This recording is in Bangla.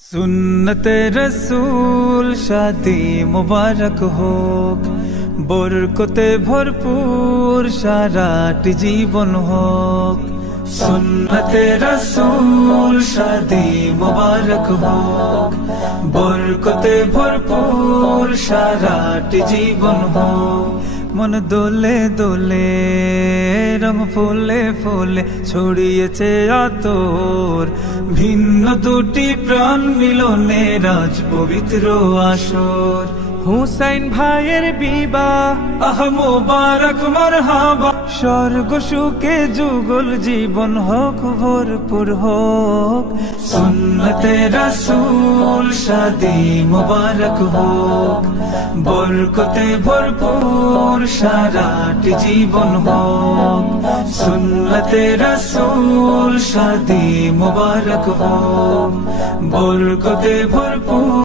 सुन्नते रसूल शादी मुबारक होक, बरकते भरपूर साराटी जीवन होक। सुन्नते रसूल शादी मुबारक होक, बरकते भरपूर साराटी जीवन होक। मन दोले दोले रंग फुले फुले ছড়িয়েছে আতর, ভিন্ন দুটি প্রাণ মিলনে রাজ পবিত্র আসর। হুসাইন ভাইয়ের বিবাহ আহ মোবারক মারহাবা, স্বর্গ সুখে যুগল জীবন হোক ভরপুর হোক। সুন্নতে রাসূল শাদি মুবারক হোক, বরকতে ভরপুর সারাটি জীবন হোক। সুন্নতে রাসূল শাদি মুবারক হোক, বরকতে ভরপুর।